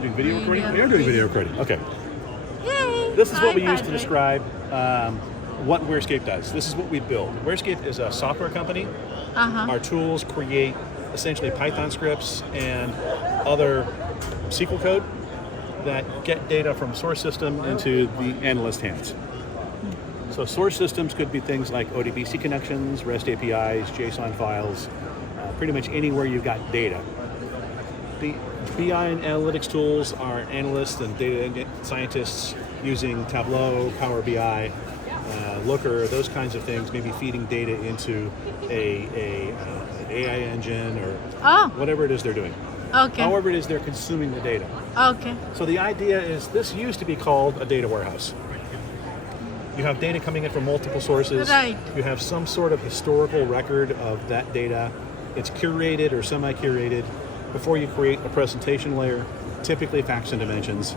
Doing video recording? We are doing video recording. Okay. Yay! This is what we Hi, use to Patrick. describe what WhereScape does. This is what we build. WhereScape is a software company. Our tools create essentially Python scripts and other SQL code that get data from source system into the analyst hands. So source systems could be things like ODBC connections, REST APIs, JSON files, pretty much anywhere you've got data. The BI and analytics tools are analysts and data scientists using Tableau, Power BI, Looker, those kinds of things, maybe feeding data into an AI engine or whatever it is they're doing. Okay. However it is they're consuming the data. Okay. So the idea is this used to be called a data warehouse. You have data coming in from multiple sources. Right. You have some sort of historical record of that data. It's curated or semi-curated before you create a presentation layer, typically facts and dimensions,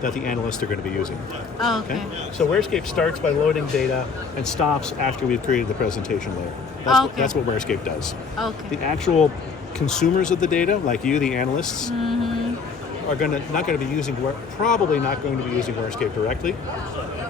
that the analysts are going to be using. Okay. So WhereScape starts by loading data and stops after we've created the presentation layer. That's what WhereScape does. Okay. The actual consumers of the data, like you, the analysts, are probably not going to be using WhereScape directly,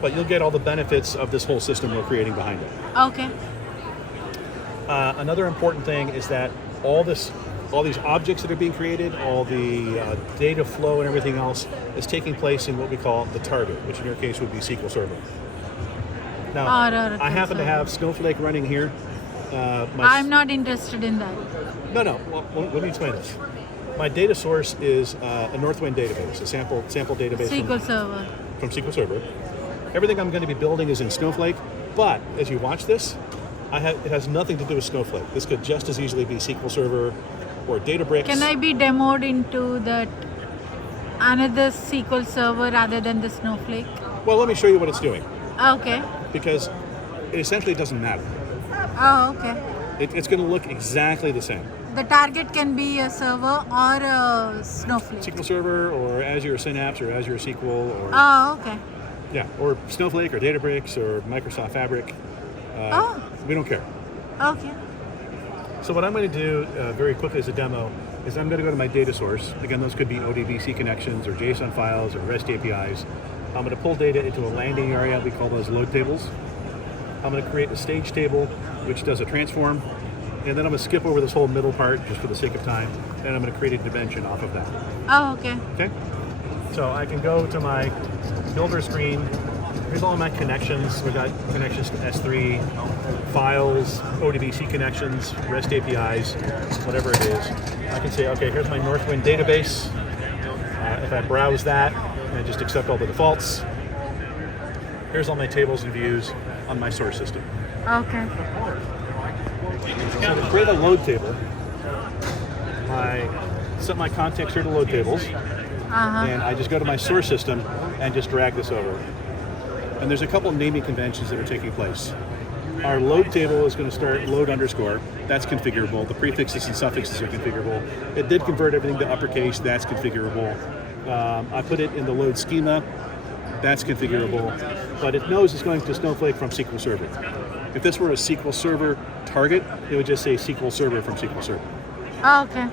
but you'll get all the benefits of this whole system we're creating behind it. Okay. Another important thing is that all these objects that are being created, all the data flow and everything else is taking place in what we call the target, which in your case would be SQL Server. Now, I happen to have Snowflake running here. I'm not interested in that. No. Well, let me explain this. My data source is a Northwind database, a sample database SQL Server. from SQL Server. Everything I'm going to be building is in Snowflake, but as you watch this, it has nothing to do with Snowflake. This could just as easily be SQL Server or Databricks. Can I be demoed into that another SQL Server rather than the Snowflake? Well, let me show you what it's doing, Okay. because it essentially doesn't matter. Oh, okay. It's going to look exactly the same. The target can be a server or a Snowflake. SQL Server or Azure Synapse or Azure SQL or Oh, okay. or Snowflake or Databricks or Microsoft Fabric. We don't care. Okay. So what I'm going to do very quickly as a demo is I'm going to go to my data source. Again, those could be ODBC connections or JSON files or REST APIs. I'm going to pull data into a landing area. We call those load tables. I'm going to create a stage table, which does a transform. And then I'm going to skip over this whole middle part just for the sake of time. And I'm going to create a dimension off of that. Oh, okay. Okay? So I can go to my builder screen. Here's all of my connections. We've got connections to S3, files, ODBC connections, REST APIs, whatever it is. I can say, okay, here's my Northwind database. If I browse that and just accept all the defaults, here's all my tables and views on my source system. Okay. So to create a load table, I set my context here to load tables, and I just go to my source system and just drag this over. And there's a couple of naming conventions that are taking place. Our load table is going to start load underscore. That's configurable. The prefixes and suffixes are configurable. It did convert everything to uppercase. That's configurable. I put it in the load schema. That's configurable. But it knows it's going to Snowflake from SQL Server. If this were a SQL Server target, it would just say SQL Server from SQL Server. Okay.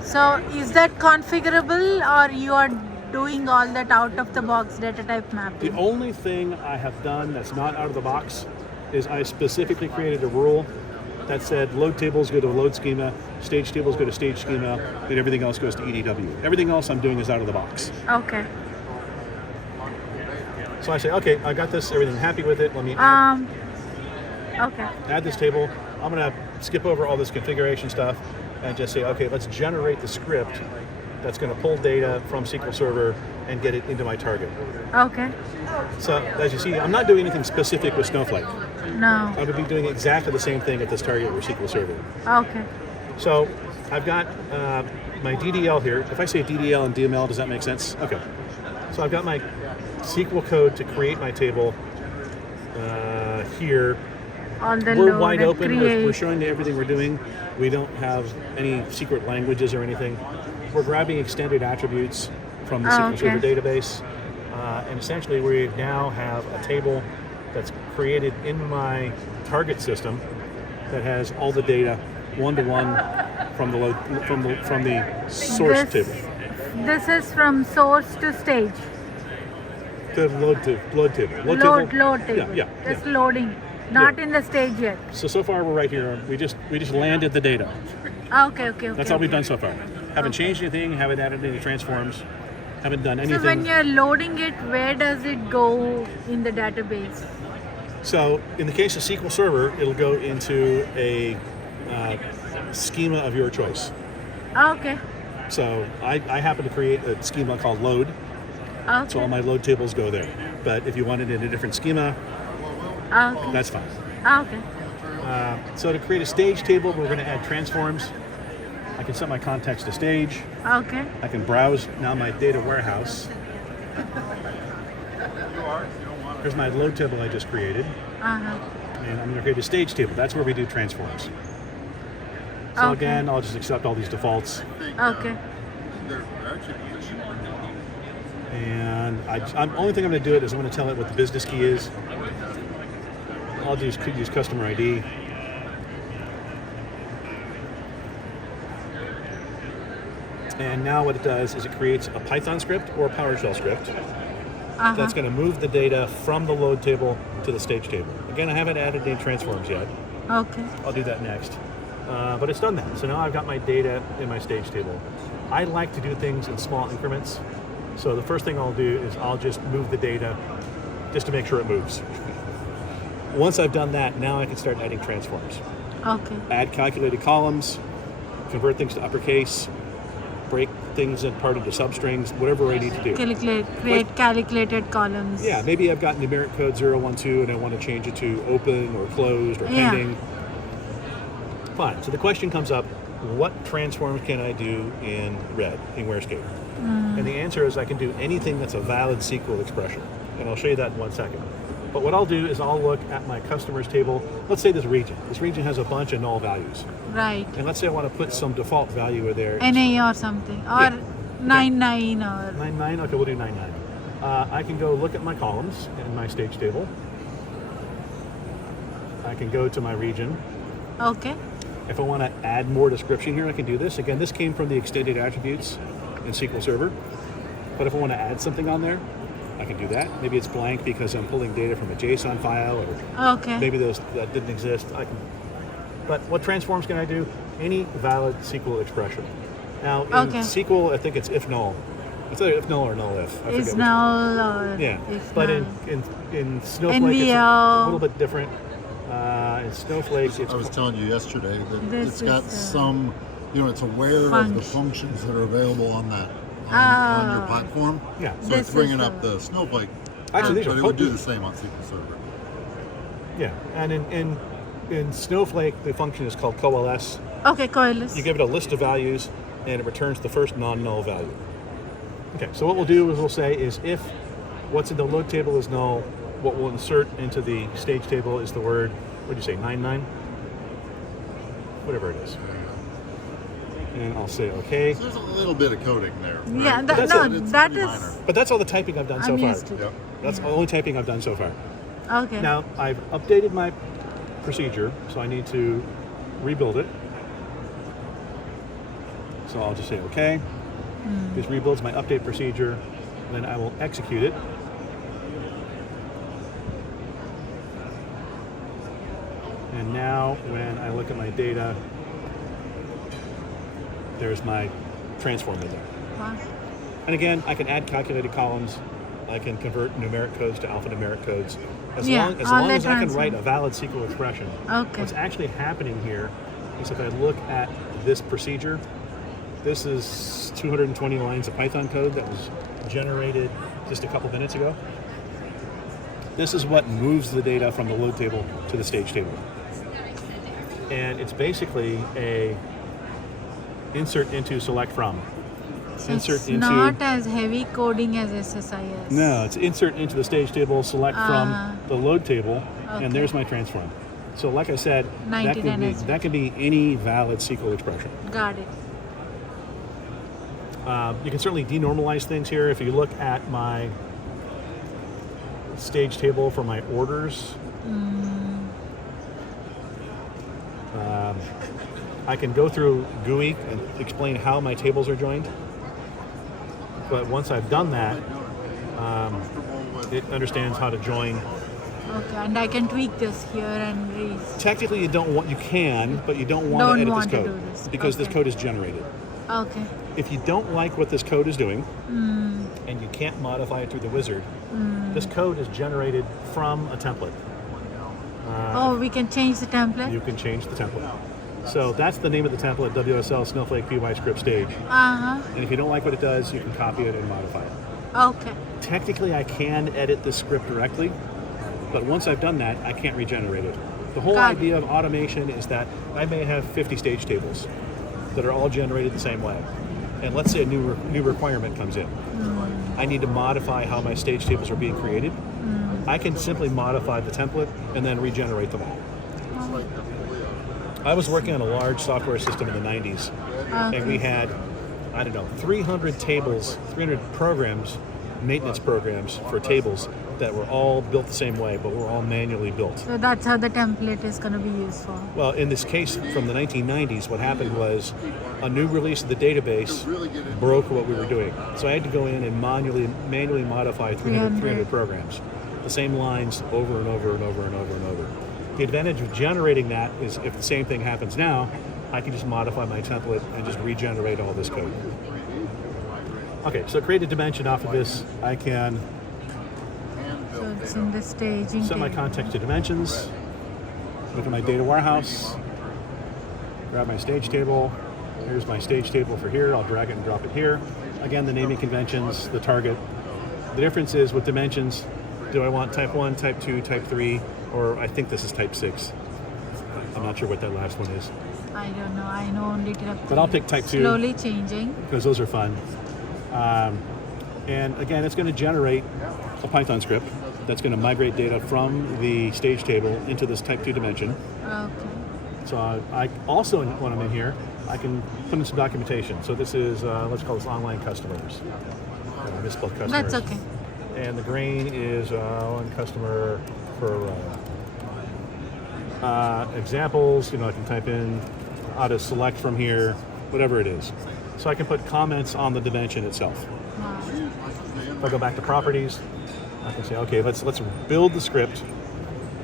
So is that configurable or you are doing all that out of the box data type mapping? The only thing I have done that's not out of the box is I specifically created a rule that said load tables go to load schema, stage tables go to stage schema, and everything else goes to EDW. Everything else I'm doing is out of the box. Okay. So I say, okay, I got this, everything, happy with it. Let me Okay. add this table. I'm gonna skip over all this configuration stuff and just say, okay, let's generate the script that's gonna pull data from SQL Server and get it into my target. Okay. So as you see, I'm not doing anything specific with Snowflake. No. I'm going to be doing exactly the same thing at this target with SQL Server. Okay. So I've got my DDL here. If I say DDL and DML, does that make sense? Okay. So I've got my SQL code to create my table here. On the We're load wide and open. create. We're showing you everything we're doing. We don't have any secret languages or anything. We're grabbing extended attributes from the SQL Server database. And essentially we now have a table that's created in my target system that has all the data one-to-one from the source table. this is from source to stage. The load table. Load table. Yeah. Just loading. Not in the stage yet. So far we're right here. We just landed the data. Okay. That's all we've done so far. Haven't changed anything. Haven't added any transforms. Haven't done anything. So when you're loading it, where does it go in the database? So in the case of SQL Server, it'll go into a schema of your choice. Okay. So I happen to create a schema called load. Okay. So all my load tables go there. But if you want it in a different schema, Okay. that's fine. Okay. So to create a stage table, we're going to add transforms. I can set my context to stage. Okay. I can browse now my data warehouse. Here's my load table I just created. Uh-huh. And I'm going to create a stage table. That's where we do transforms. So Okay. again, I'll just accept all these defaults. Okay. And only thing I'm going to do it is I'm going to tell it what the business key is. I'll use customer ID. And now what it does is it creates a Python script or a PowerShell script that's going to move the data from the load table to the stage table. Again, I haven't added any transforms yet. Okay. I'll do that next. But it's done that. So now I've got my data in my stage table. I like to do things in small increments. So the first thing I'll do is I'll just move the data just to make sure it moves. Once I've done that, now I can start adding transforms. Okay. Add calculated columns, convert things to uppercase, break things apart into substrings, whatever I need to do. Create calculated columns. Yeah, maybe I've got numeric code 012 and I want to change it to open or closed or pending. Fine. So the question comes up, what transforms can I do in Red, in WhereScape? And the answer is I can do anything that's a valid SQL expression. And I'll show you that in 1 second. But what I'll do is I'll look at my customers table. Let's say this region. This region has a bunch of null values. Right. And let's say I want to put some default value in there. NA or something. Or 99 or... 99? Okay, we'll do 99. I can go look at my columns in my stage table. I can go to my region. Okay. If I want to add more description here, I can do this. Again, this came from the extended attributes in SQL Server. But if I want to add something on there, I can do that. Maybe it's blank because I'm pulling data from a JSON file, or maybe that didn't exist. But what transforms can I do? Any valid SQL expression. Now, in SQL, I think it's if null. It's either if null or null if. Is null or if but null. in Snowflake, it's a little bit different. In Snowflake, I was telling you yesterday that it's got some, it's aware of the functions that are available on that. On your platform. Yeah. So it's bringing up the Snowflake. Actually, these but are it would do the same on SQL Server. Yeah. And in Snowflake, the function is called coalesce. Okay, coalesce. You give it a list of values, and it returns the first non-null value. Okay. So what we'll do is we'll say is if what's in the load table is null, what we'll insert into the stage table is the word, what did you say, 99? Whatever it is. And I'll say okay. So there's a little bit of coding there. Right? Yeah, But that is. minor. But that's all the typing I've done so far. Used to. Yep. That's the only typing I've done so far. Okay. Now, I've updated my procedure, so I need to rebuild it. So I'll just say okay. This rebuilds my update procedure. Then I will execute it. And now when I look at my data, there's my transform in there. Wow. And again, I can add calculated columns. I can convert numeric codes to alphanumeric codes. As long as I can write a valid SQL expression. Okay. What's actually happening here is if I look at this procedure, this is 220 lines of Python code that was generated just a couple minutes ago. This is what moves the data from the load table to the stage table. And it's basically a insert into, select from. So it's not as heavy coding as SSIS. No, it's insert into the stage table, select from the load table, and there's my transform. So like I said, that can be any valid SQL expression. Got it. You can certainly denormalize things here. If you look at my stage table for my orders, I can go through GUI and explain how my tables are joined. But once I've done that, it understands how to join. Okay, and I can tweak this here and raise. Technically, you can, but you don't want to edit this code because this code is generated. Okay. If you don't like what this code is doing, and you can't modify it through the wizard, this code is generated from a template. We can change the template? You can change the template. So that's the name of the template, WSL Snowflake PY Script Stage. And if you don't like what it does, you can copy it and modify it. Okay. Technically, I can edit the script directly, but once I've done that, I can't regenerate it. The whole idea of automation is that I may have 50 stage tables that are all generated the same way. And let's say a new requirement comes in. I need to modify how my stage tables are being created. I can simply modify the template and then regenerate them all. I was working on a large software system in the 90s, and we had, 300 tables, 300 programs, maintenance programs for tables that were all built the same way, but were all manually built. So that's how the template is going to be used for. Well, in this case, from the 1990s, what happened was a new release of the database broke what we were doing. So I had to go in and manually modify 300 programs. The same lines over and over and over and over and over. The advantage of generating that is if the same thing happens now, I can just modify my template and just regenerate all this code. Okay, so create a dimension off of this. I can it's in the staging. set my context to dimensions, look at my data warehouse, grab my stage table. Here's my stage table for here. I'll drag it and drop it here. Again, the naming conventions, the target. The difference is with dimensions, do I want type 1, type 2, type 3, or I think this is type 6. I'm not sure what that last one is. I don't know. I know only type 3. But I'll pick type 2. Slowly changing. Because those are fun. And again, it's going to generate a Python script that's going to migrate data from the stage table into this type 2 dimension. Okay. So I also, when I'm in here, I can put in some documentation. So this is, let's call this online customers. I misspelled customers. That's okay. And the grain is one customer for examples. I can type in how to select from here, whatever it is. So I can put comments on the dimension itself. If I go back to properties, I can say, okay, let's build the script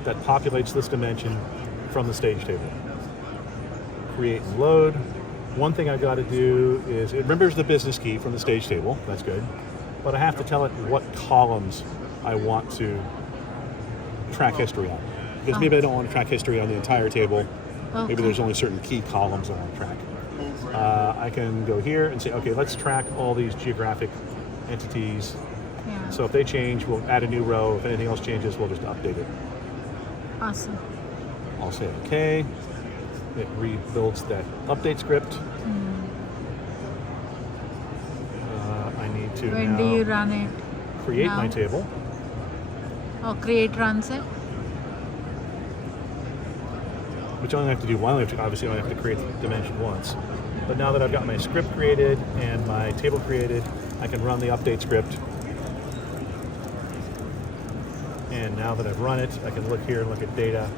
that populates this dimension from the stage table. Create and load. One thing I've got to do is, it remembers the business key from the stage table. That's good. But I have to tell it what columns I want to track history on. Because maybe I don't want to track history on the entire table. Maybe there's only certain key columns I want to track. I can go here and say, okay, let's track all these geographic entities. Yeah. So if they change, we'll add a new row. If anything else changes, we'll just update it. Awesome. I'll say okay. It rebuilds that update script. I need to When do you run it? Create my table. Oh, create runs it? Which I only have to do one. Obviously, I only have to create the dimension once. But now that I've got my script created and my table created, I can run the update script. And now that I've run it, I can look here and look at data,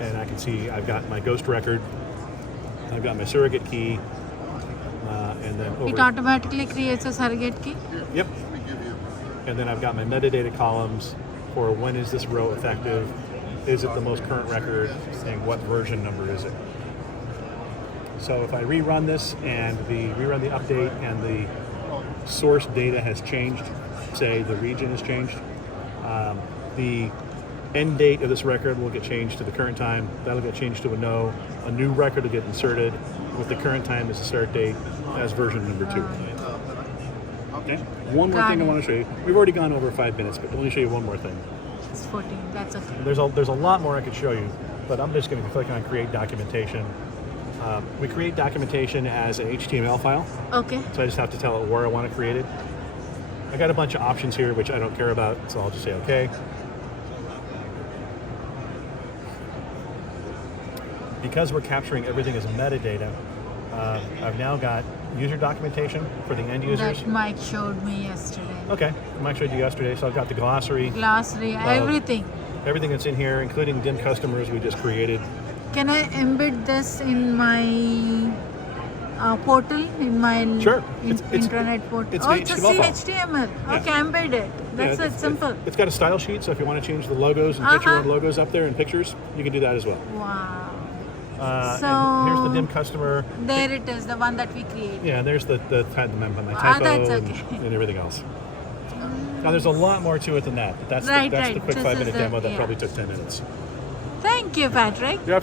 and I can see I've got my ghost record, I've got my surrogate key, and then It automatically creates a surrogate key? Yep. And then I've got my metadata columns for when is this row effective, is it the most current record, and what version number is it. So if I rerun this and rerun the update and the source data has changed, say the region has changed, the end date of this record will get changed to the current time. That'll get changed to a no. A new record will get inserted with the current time as the start date as version number 2. Okay. One more thing I want to show you. We've already gone over 5 minutes, but let me show you one more thing. It's 14. That's okay. There's a lot more I could show you, but I'm just going to click on create documentation. We create documentation as an HTML file. Okay. So I just have to tell it where I want to create it. I got a bunch of options here which I don't care about, so I'll just say okay. Because we're capturing everything as metadata, I've now got user documentation for the end users. That Mike showed me yesterday. Okay, Mike showed you yesterday, so I've got the glossary. Everything. Everything that's in here, including dim customers we just created. Can I embed this in my portal in my Sure. intranet portal. It's Oh, an it's a HTML file. HTML. Yeah. Okay, embedded. That's Yeah, it. Simple. It's got a style sheet, so if you want to change the logos and put your own logos up there and pictures, you can do that as well. Wow. And here's the dim customer. There it is, the one that we created. Yeah, and there's my typo that's okay. and everything else. Now there's a lot more to it than that. But that's Right, the right. quick This 5-minute is demo that yeah. probably took 10 minutes. Thank you, Patrick. Yeah.